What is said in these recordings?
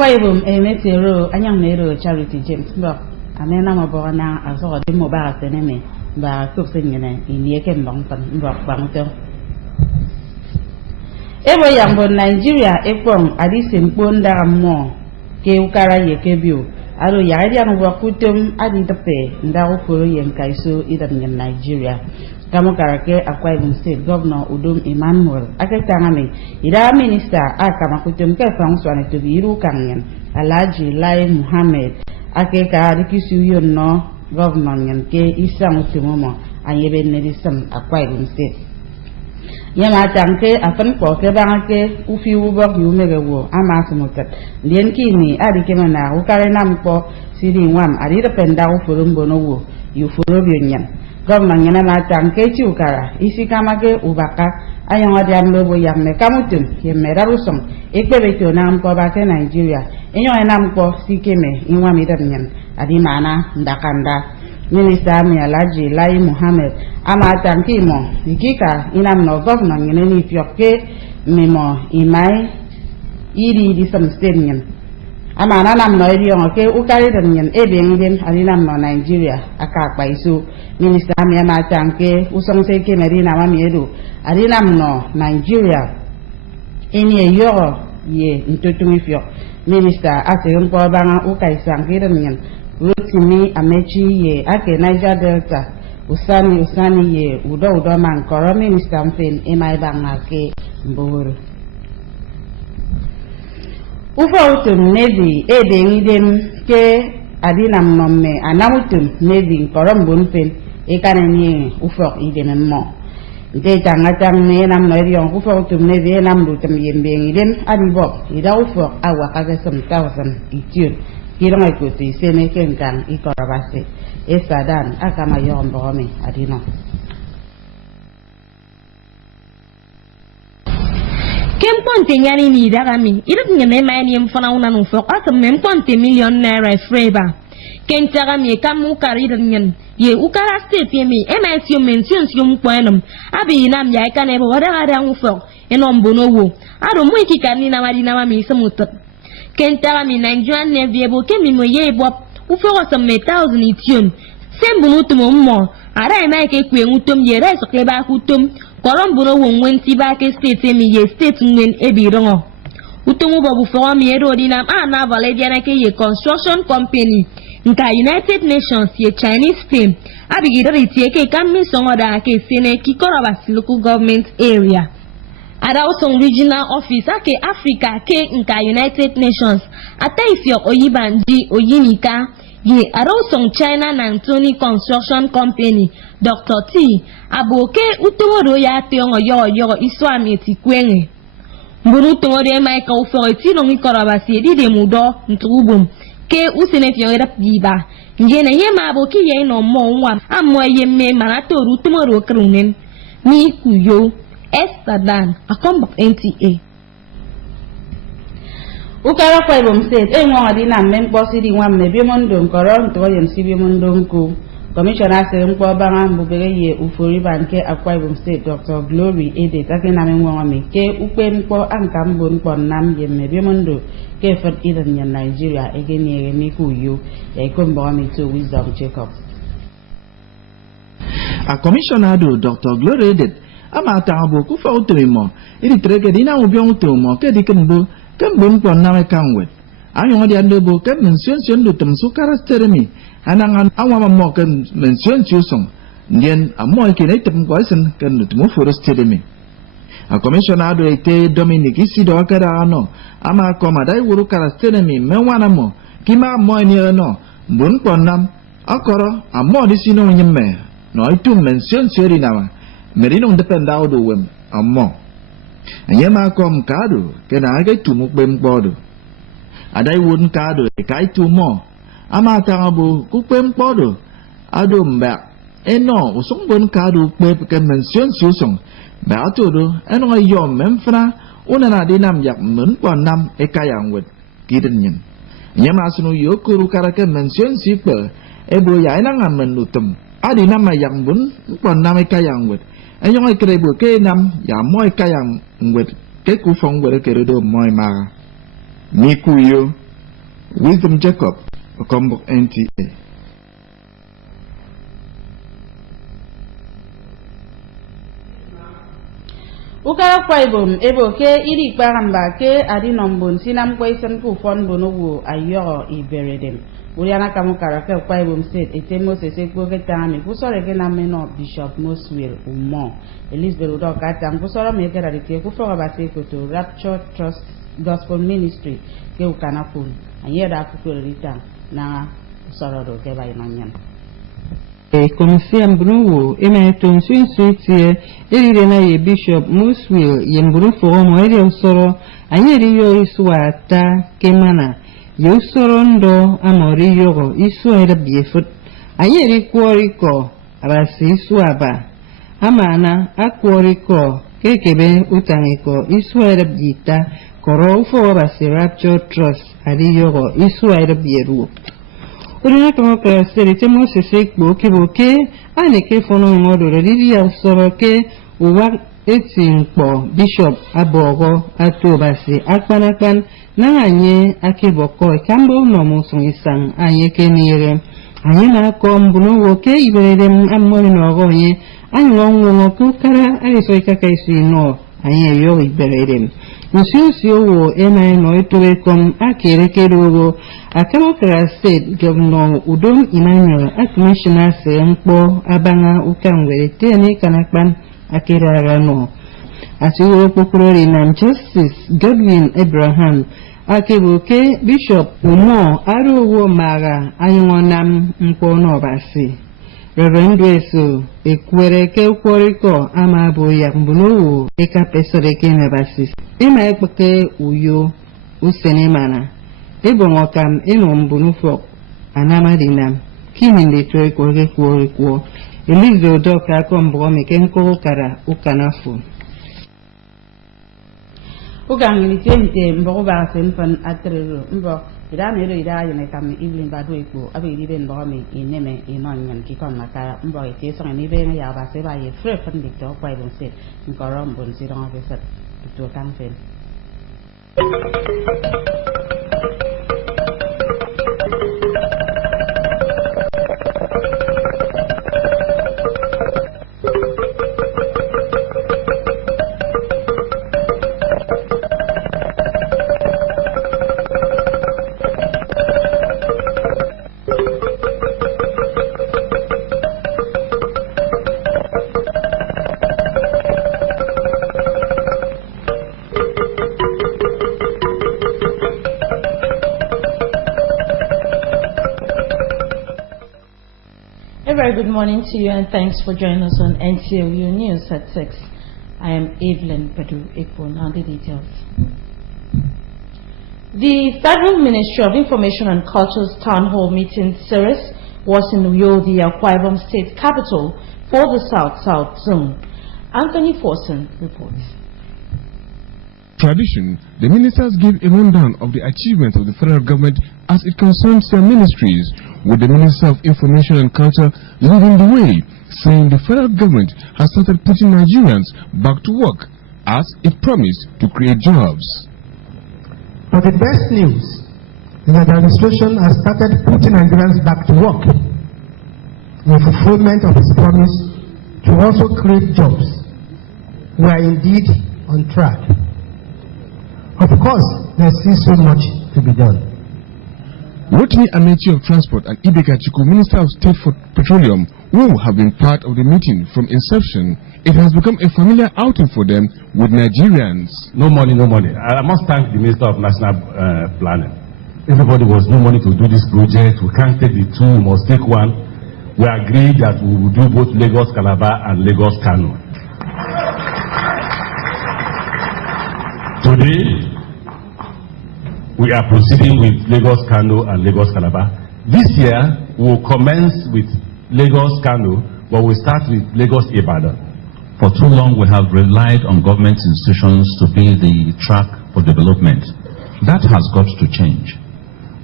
Aquaibum emetero anyang nero Charity James Block anena mabona aso de mobile seneme ba kupsingene inie kembang pan Block bangto ebo yambo Nigeria ekpong adi simpon daramo ke ukara yekebio aro yari anu wakutum adi tepe ndawo foro yenkaiso idan Nigeria kamo karake Aquaibum State Governor Udom Emmanuel aketangame ida minister akama kutum ke fangswane to biru kangen Alhaji Lai Muhammad akeka dikisu yonno governor ngen ke isang tumomo anyebe nedisam Aquaibum State yama tanke afan ko ke bangake ufi ubok yumegewo amasumutat lien kini adi kemana ukare nampo sidi wam adi dependa ufurumbono wo yufurobionyan governor ngena ma tanke ciukara isi kamake ubaka ayang adiam lobo yamme kamutum yemme darusong ekbebe to nam ko ba ke Nigeria enyo enam ko sikeme inwa midanyen adi mana ndakanda minister mi Alhaji Lai Muhammad ama tanki mo ikika inam no governor ngene ni fiokke memo imai iri di some state ama nanam no iri ke ukari danyen ebengden adi nam no Nigeria aka paisu minister mi ama tanke usong se ke merina ma miedo adi nam no Nigeria eni yoro ye ntotumi fio minister asem ko banga ukai sanke danyen Rotimi Amechi ye ake Niger Delta usani ye udo man koro minister mfen emai banga ke mboro ufotum Navy edengidem ke adinam nomme anamutum Navy koro mbonfen ekaneni ufok idemmo de tangatang ne nam noirion ufotum Navy nam lutum yembengidem adibok ida ufok awaka some 1000 itun kirang ikuti sene kengkang ikorabase esadan akama yombomi adino Kemponte nyani ni dagami irup nyane mani mfana una nufok asa memponte million naira freba kentagami kamu karidan ye ukara state yemi MSU mentions yum kwenum abi nam ya kana ebo wada nufok enombono wo aro mu ikikani na mari na mami semutot kentagami Nigerian Navy ebo kemi moye ebo ufoko some 1000 itun sembunutumo mo ara ema ke kwengutum ye reso ke ba kutum Kolombuno wonwen tibake state emi ye state nwen ebirongo. Utumu babu for mi ero dinam ana valediana ke ye construction company. Nka United Nations ye Chinese team. Abigida ritieke kami songoda ke sene kikorabas local government area. Ada usong regional office ake Africa ke nka United Nations. Ata ifyo oyibanji oyinika. Ye arosong China Nantoni Construction Company Dr. T aboke utomoro ya teongo yo iswami etikwenge mburu tomoro maika ufo etino ngikorabasi dide mudo ntubum ke usene fiora biba ngene yema aboki ye no mo nwa ammo yemme manatoru tomoro krunen ni kuyo estadan akombak NTA ukara Aquaibum State enwa adina mempo sidi nwa mebe mondo nkoro nto yen sibi mondo nku commissioner se nkwo banga mbubere ye ufori banke Aquaibum State Dr. Glory Ede takena menwa meke ukwe mpo anka mbo mpo nam ye mebe mondo ke fat idan ya Nigeria egeni ere ku yo ya ikombo mi to Wisdom Jacob a commissioner do Dr. Glory Ede ama ta abo ku fa utomo iri trege dina ubyo utomo ke dikembo kembun pon na kangwet ayo di ando bo kem mention do tem sukara steremi anangan awama mo kem mention chusong ndien amo ke ne tem goisen ken do mo forest steremi a commissioner do ete Dominic Isido akara ano ama koma dai wuru kara steremi menwana mo kima mo ni no bun pon nam akoro amo di sino nyemme no itu mention seri nama merino dependa do wem amo Anyama kom kado kena aga tumuk bem podo adai won kado kai tumo ama tangabo ku bem podo ado mbak eno usung bon kado pe ke mention susung ba to do eno yom memfra unana dinam yak mun pon nam ekayang wet kidenyen nyama sunu yokuru karake mention sipe ebo ya ena ngamen lutem adi nama yang bun pon nam ekayang wet Ayong ay krebo ke nam ya moy kayang ngwet ke ku fong were ke do moy ma mi kuyo Wisdom Jacob, Okombok NTA. Ukara kwa ibom ebo ke iri kparamba ke adi nombon sinam kwa isen ku fon bonowo ayo iberedem. Uriana kamukara ke kwa ibom state etemo sese kwa ke tami kusore ke nameno Bishop Moswell Umo Elizabeth Udo kata kusore meke radike kufora base koto Rapture Trust Gospel Ministry ke ukana kun anyeda kukulita na sororo ke bainanyan. Komisiam Bruno, Emeton Swinsuitie, Elena Bishop Muswell, Yembru Forum, Area Soro, Ayerio Iswata, Kemana, Yosorondo, Amorio, Iswada Biefut, Ayeri Quorico, Rasi Swaba, Amana, Aquorico, Kekebe, Utaniko, Iswada Bita, Koro for Rasi Rapture Trust, Adio, Iswada Bieru. Urina kama klaseri temo sesek boke boke aneke fono ngodo redi ya soroke uwa etimpo Bishop Abogo atobasi akpanakpan na anye akiboko kambo no musongisang anye kenire anye na kombuno woke iberem amoni no goye anyo kukara aliso ikakaisi no anye yo iberem Monsieur wo ena no etorekom akerekerogo Akamokara State Governor Udom Emmanuel Commissioner Sempo Abanga Ukangwere Tene Kanakpan Akirarano Asiwo Pokurori Nam Justice Godwin Abraham Akeboke Bishop Umo Arowo Mara Ayonam Mpono Basi Reverend Weso Ekwereke Ukworiko Amabo Yambuno Eka Pesoreke Nebasi Ima Ekpeke Uyo Usenemana Ebon wakam eno mbunufok anamadinam kini de troy kwa elizo doka kombo mekenko kara ukanafu Ugang ni tente mbo ba senfan atrero mbo ida mero ida yene kam iblin ba do eko abi di ben bo me ineme inon ngan ki kon maka mbo ite so ni be ya ba se ba ye fre fan dik to kwa don se ngorom bon si don be sat to kan fen. A very good morning to you and thanks for joining us on NTAU News at 6. I am Evelyn Pedu Ekpo. Now the details. The Federal Ministry of Information and Culture's Town Hall meeting series was in Uyo, the Akwa Ibom State capital, for the South-South zone. Anthony Forson reports. Tradition, the ministers gave a rundown of the achievements of the federal government as it concerns their ministries, with the Minister of Information and Culture leading the way, saying the federal government has started putting Nigerians back to work as it promised to create jobs. But the best news is that the administration has started putting Nigerians back to work in fulfillment of its promise to also create jobs. We are indeed on track. Of course, there's still so much to be done. Rotimi Amechi of Transport and Ibeka Chiku, Minister of State for Petroleum, who have been part of the meeting from inception, it has become a familiar outing for them with Nigerians. No money, no money. I must thank the Minister of National Planning. Everybody was no money to do this project. We can't take the two, we must take one. We agreed that we will do both Lagos Calabar and Lagos Kano. Today, we are proceeding with Lagos Kano and Lagos Calabar. This year, we will commence with Lagos Kano, but we start with Lagos Ibadan. For too long, we have relied on government institutions to be the track for development. That has got to change.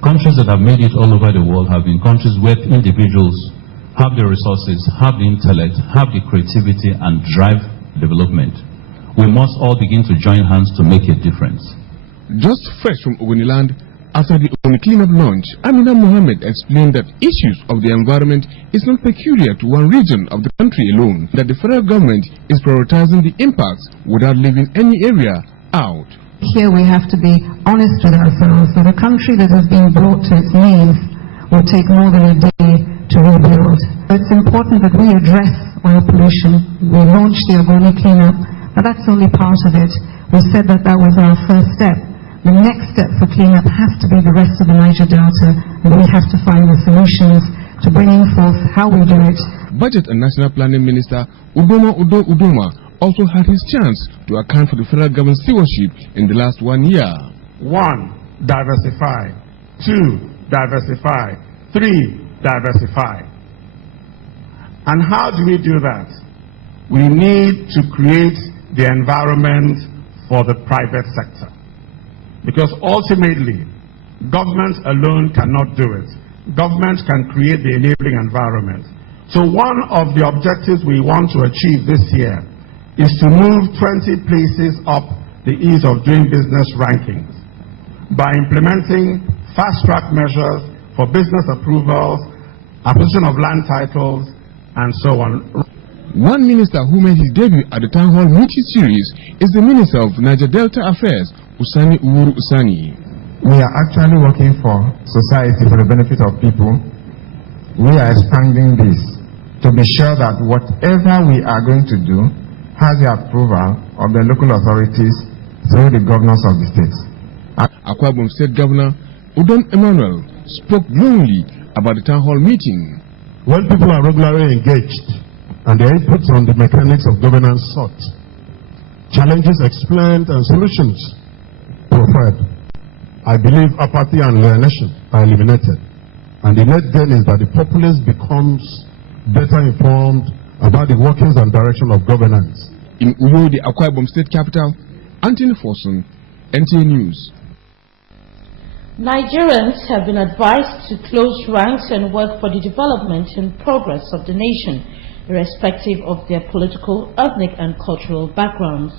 Countries that have made it all over the world have been countries where individuals have the resources, have the intellect, have the creativity, and drive development. We must all begin to join hands to make a difference. Just fresh from Ogoniland, After the Ogoni cleanup launch, Amina Mohammed explained that issues of the environment is not peculiar to one region of the country alone, that the federal government is prioritizing the impacts without leaving any area out. Here we have to be honest with ourselves that a country that has been brought to its knees will take more than a day to rebuild. It's important that we address oil pollution. We launched the Ogoni cleanup, but that's only part of it. We said that that was our first step. The next step for cleanup has to be the rest of the Niger Delta, and we have to find the solutions to bringing forth how we do it. Budget and National Planning Minister Udoma also had his chance to account for the federal government stewardship in the last 1 year. 1. Diversify. 2. Diversify. 3. Diversify. And how do we do that? We need to create the environment for the private sector. Because ultimately, government alone cannot do it. Government can create the enabling environment. So one of the objectives we want to achieve this year is to move 20 places up the ease of doing business rankings by implementing fast-track measures for business approvals, acquisition of land titles, and so on. One minister who made his debut at the Town Hall meeting series is the Minister of Niger Delta Affairs, Usani Uhuru Usani. We are actually working for society, for the benefit of people. We are expanding this to be sure that whatever we are going to do has the approval of the local authorities through the governors of the states. Akwa Ibom State Governor Udom Emmanuel spoke glowingly about the Town Hall meeting. When people are regularly engaged and their inputs on the mechanics of governance sought, challenges explained and solutions preferred, I believe apathy and alienation are eliminated. And the net gain is that the populace becomes better informed about the workings and direction of governance. In Uyo, the Akwa Ibom State capital, Anthony Forson, NTA News. Nigerians have been advised to close ranks and work for the development and progress of the nation, irrespective of their political, ethnic, and cultural backgrounds.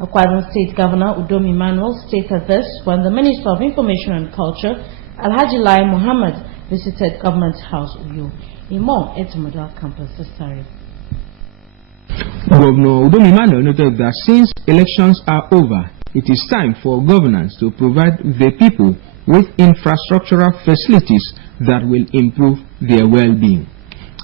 Akwa Ibom State Governor Udom Emmanuel stated this when the Minister of Information and Culture, Alhaji Lai Mohammed, visited Government House Uyo. Imam Etimodal Campus Sestari. Governor Udom Emmanuel noted that since elections are over, it is time for governance to provide the people with infrastructural facilities that will improve their well-being.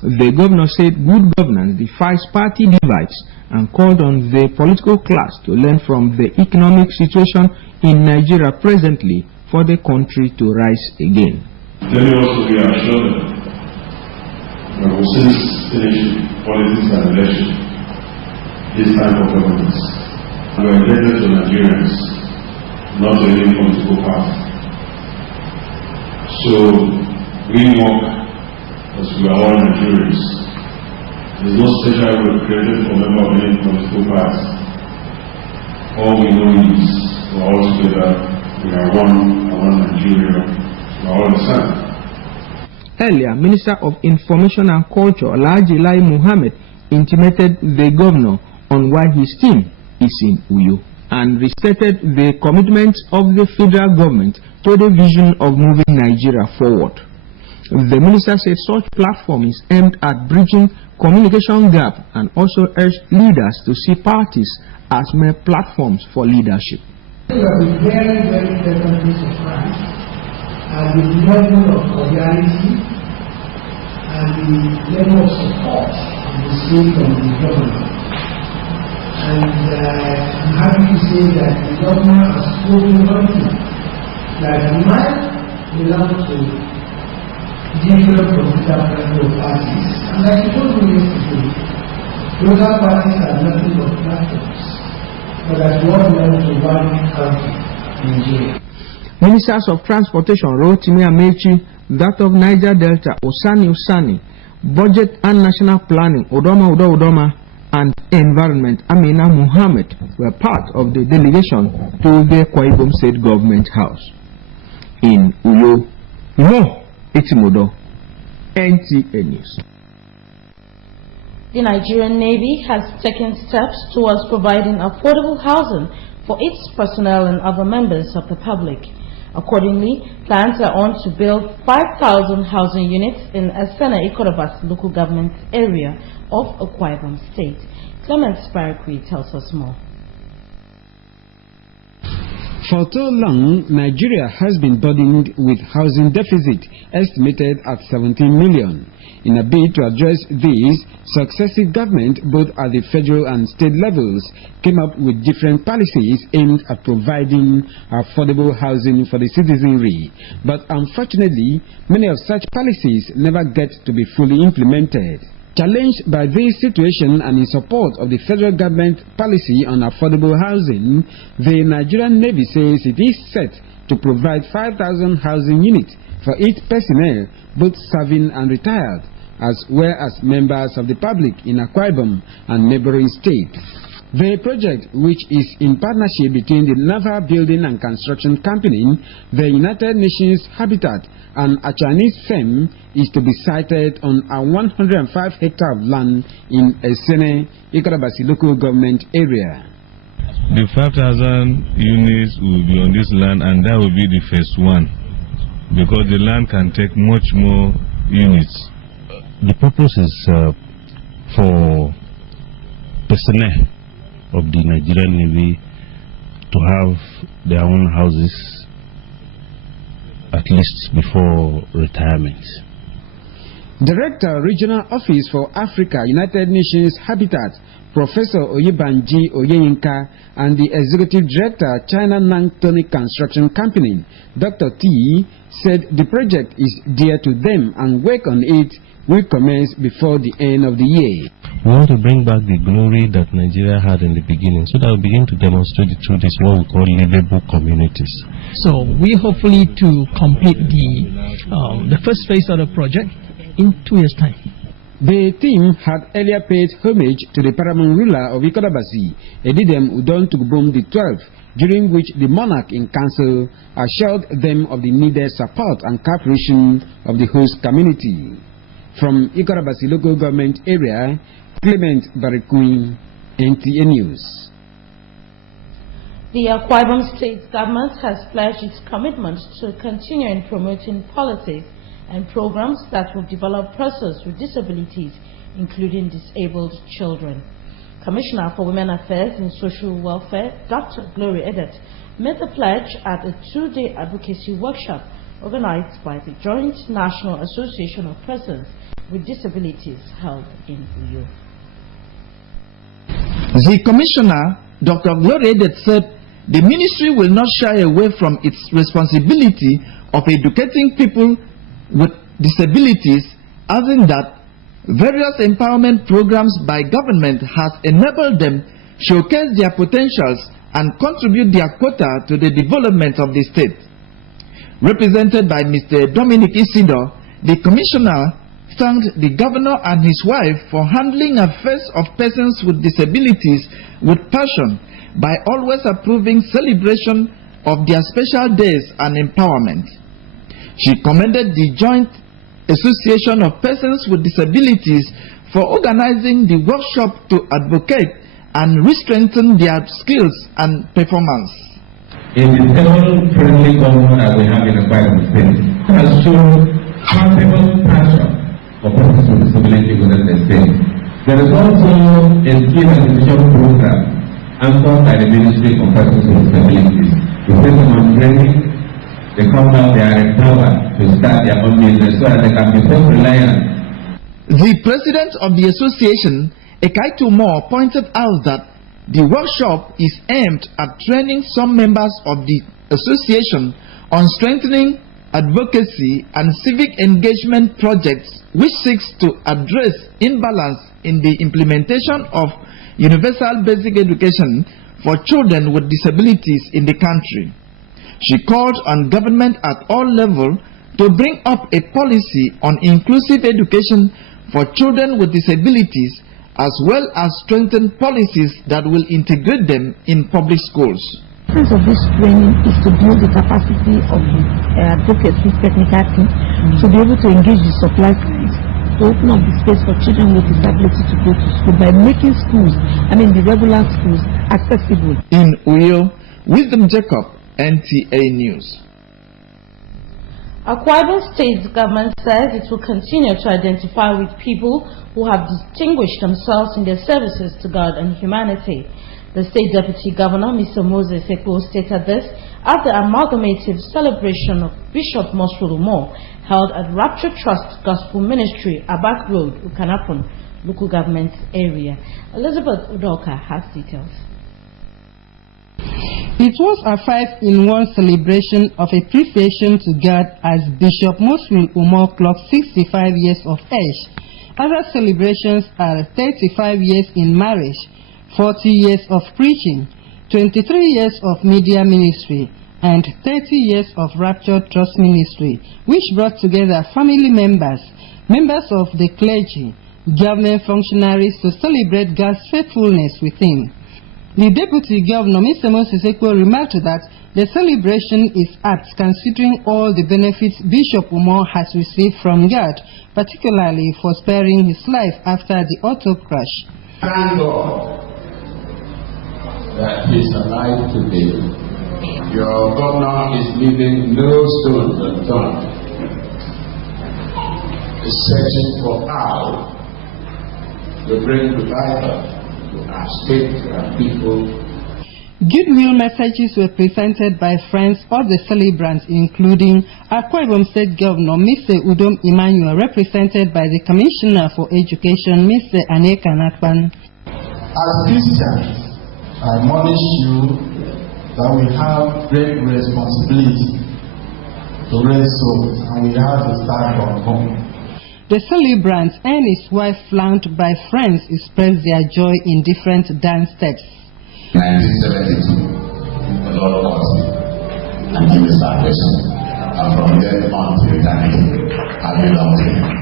The governor said good governance defies party divides and called on the political class to learn from the economic situation in Nigeria presently for the country to rise again. Let me also reassure them that we'll since finish politics and election, this time for governance. We are indebted to Nigerians, not to any political party. So we work as we are all Nigerians. There is no special role created for member of any political party. All we know is we are all together, we are one Nigeria, we are all the same. Earlier, Minister of Information and Culture, Alhaji Lai Mohammed, intimated the governor on why his team is in Uyo and restated the commitment of the federal government to the vision of moving Nigeria forward. The minister said such platform is aimed at bridging communication gap and also urged leaders to see parties as mere platforms for leadership. We have been very, very pleasantly surprised at the level of cordiality and the level of support we see from the government. And I'm happy to say that the government has spoken early that we might belong to different political parties. And like you told me yesterday, local parties are nothing but platforms, but that we all belong to one country, Nigeria. Ministers of Transportation Rotimi Amechi, that of Niger Delta Usani, Budget and National Planning Udoma, and Environment Amina Mohammed were part of the delegation to the Akwa Ibom State Government House. In Uyo, Itimodo, NTA News. The Nigerian Navy has taken steps towards providing affordable housing for its personnel and other members of the public. Accordingly, plans are on to build 5,000 housing units in Asena Ikorobas local government area of Akwa Ibom State. Clement Sparakwi tells us more. For too long, Nigeria has been burdened with housing deficit estimated at 17 million. In a bid to address this, successive governments, both at the federal and state levels, came up with different policies aimed at providing affordable housing for the citizenry. But unfortunately, many of such policies never get to be fully implemented. Challenged by this situation and in support of the federal government policy on affordable housing, the Nigerian Navy says it is set to provide 5,000 housing units for its personnel, both serving and retired, as well as members of the public in Akwa Ibom and neighboring states. The project, which is in partnership between the Naval Building and Construction Company, the United Nations Habitat, and a Chinese firm, is to be sited on a 105 hectares of land in Esene, Ikorobasi local government area. The 5,000 units will be on this land, and that will be the first one, because the land can take much more units. The purpose is for personnel of the Nigerian Navy to have their own houses at least before retirement. Director, Regional Office for Africa, United Nations Habitat, Professor Oyebanji Oyeyinka, and the Executive Director, China Nantonic Construction Company, Dr. T, said the project is dear to them and work on it will commence before the end of the year. We want to bring back the glory that Nigeria had in the beginning, so that we begin to demonstrate the truth is what we call livable communities. So we hopefully to complete the first phase of the project in 2 years' time. The team had earlier paid homage to the paramount ruler of Ikorobasi, Edidem Udon Tugbom XII, during which the monarch in council assured them of the needed support and cooperation of the host community. From Ikorobasi local government area, Clement Barikui, NTA News. The Akwa Ibom State government has pledged its commitment to continue in promoting policies and programs that will develop persons with disabilities, including disabled children. Commissioner for Women Affairs and Social Welfare, Dr. Glory Edet, made the pledge at a 2-day advocacy workshop organized by the Joint National Association of Persons with Disabilities held in Uyo. The Commissioner, Dr. Glory Edet, said the ministry will not shy away from its responsibility of educating people with disabilities, adding that various empowerment programs by government has enabled them showcase their potentials and contribute their quota to the development of the state. Represented by Mr. Dominic Isidore, the Commissioner thanked the Governor and his wife for handling affairs of persons with disabilities with passion by always approving celebration of their special days and empowerment. She commended the Joint Association of Persons with Disabilities for organizing the workshop to advocate and re-strengthen their skills and performance. In the 7 friendly government that we have in Akwa Ibom State, has shown palpable passion for persons with disability within the state. There is also a skill acquisition program anchored by the Ministry of Persons with Disabilities. We send them on training. They come out, they are empowered to start their own business so that they can be self-reliant. The president of the association, Ekaitu Moore, pointed out that the workshop is aimed at training some members of the association on strengthening advocacy and civic engagement projects which seeks to address imbalance in the implementation of universal basic education for children with disabilities in the country. She called on government at all levels to bring up a policy on inclusive education for children with disabilities, as well as strengthen policies that will integrate them in public schools. The purpose of this training is to build the capacity of the advocacy technical team to be able to engage the supply side, to open up the space for children with disability to go to school by making schools, the regular schools, accessible. In Uyo, Wisdom Jacob, NTA News. Akwa Ibom State government says it will continue to identify with people who have distinguished themselves in their services to God and humanity. The State Deputy Governor, Mr. Moses Ekpo, stated this at the amalgamative celebration of Bishop Mosfulu Mo held at Rapture Trust Gospel Ministry, Abak Road, Ukanapon, local government area. Elizabeth Udoka has details. It was a 5-in-1 celebration of appreciation to God as Bishop Mosfulu Mo clocked 65 years of age. Other celebrations are 35 years in marriage, 40 years of preaching, 23 years of media ministry, and 30 years of Rapture Trust Ministry, which brought together family members, members of the clergy, government functionaries to celebrate God's faithfulness with him. The Deputy Governor, Mr. Moses Ekpo, remarked that the celebration is apt considering all the benefits Bishop Umo has received from God, particularly for sparing his life after the auto crash. Thank God that he's alive today. Your governor is leaving no stone unturned. He's searching for how to bring revival to our state and people. Goodwill messages were presented by friends of the celebrants, including Akwa Ibom State Governor Mr. Udom Emmanuel, represented by the Commissioner for Education Mr. Aneka Nakpan. As Christians, I admonish you that we have great responsibility to raise souls, and we have to start from home. The celebrant and his wife, flanked by friends, expressed their joy in different dance steps. 1972, the Lord calls me and give me salvation, and from there on to eternity, I belong to Him.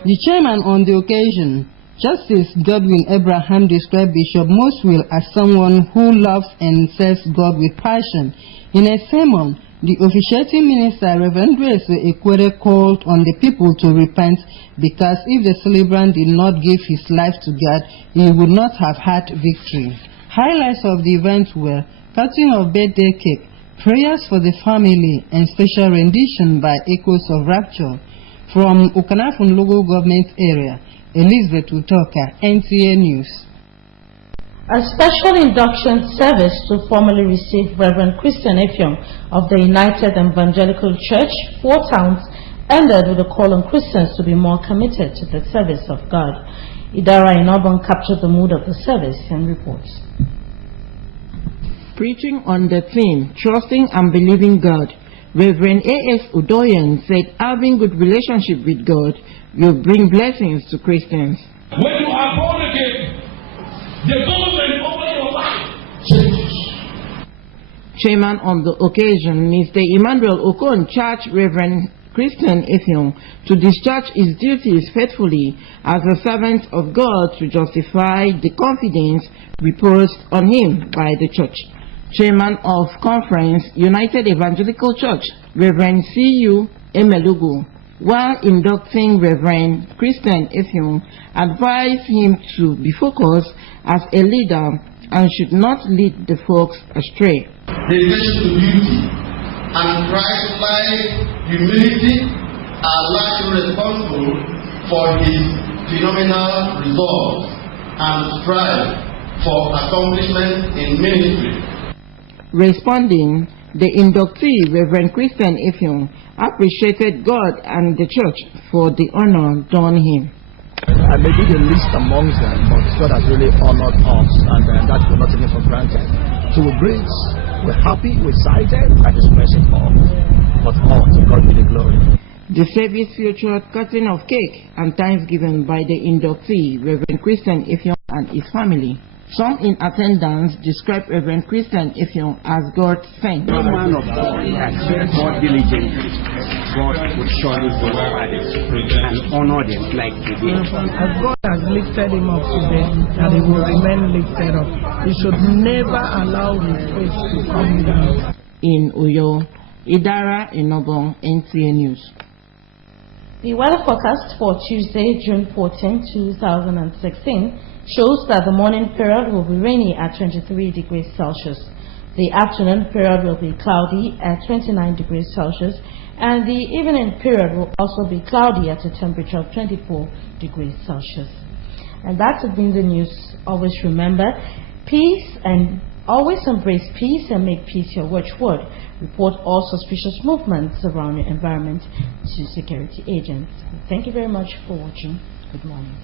The chairman on the occasion, Justice Godwin Abraham, described Bishop Mosfulu as someone who loves and serves God with passion. In a sermon, the officiating minister, Reverend Ekwere, called on the people to repent because if the celebrant did not give his life to God, he would not have had victory. Highlights of the event were cutting of birthday cake, prayers for the family, and special rendition by Echoes of Rapture. From Ukanafun local government area, Elizabeth Utoka, NTA News. A special induction service to formally receive Reverend Christian Effiong of the United Evangelical Church, 4 Towns, ended with a call on Christians to be more committed to the service of God. Idara Inobon captured the mood of the service and reports. Preaching on the theme, Trusting and Believing God, Reverend A.S. Udoyen said having good relationship with God will bring blessings to Christians. When you are born again, the government over your life changes. Chairman on the occasion, Mr. Emmanuel Okon, charged Reverend Christian Effiong to discharge his duties faithfully as a servant of God to justify the confidence reposed on him by the church. Chairman of Conference, United Evangelical Church, Reverend C.U. Emelugu, while inducting Reverend Christian Effiong, advised him to be focused as a leader and should not lead the folks astray. Dedication to duty and Christ-like humility are largely responsible for his phenomenal results and strive for accomplishment in ministry. Responding, the inductee, Reverend Christian Effiong, appreciated God and the church for the honor done him. I may be the least amongst them, but God has really honored us, and that we're not taken for granted. So we're great, we're happy, we're excited, and it's merciful. But all to God be the glory. The service featured cutting of cake and thanksgiving by the inductee, Reverend Christian Effiong and his family. Some in attendance described Reverend Christian Effiong as God sent. No man of God has served God diligently. God will surely glorify them and honor them like he did. As God has lifted him up today, and he will remain lifted up. He should never allow his faith to come down. In Uyo, Idara Inobong, NTA News. The weather forecast for Tuesday, June 14, 2016 shows that the morning period will be rainy at 23 degrees Celsius. The afternoon period will be cloudy at 29 degrees Celsius, and the evening period will also be cloudy at a temperature of 24 degrees Celsius. And that has been the news. Always remember peace, and always embrace peace and make peace your watchword. Report all suspicious movements around your environment to security agents. Thank you very much for watching. Good morning.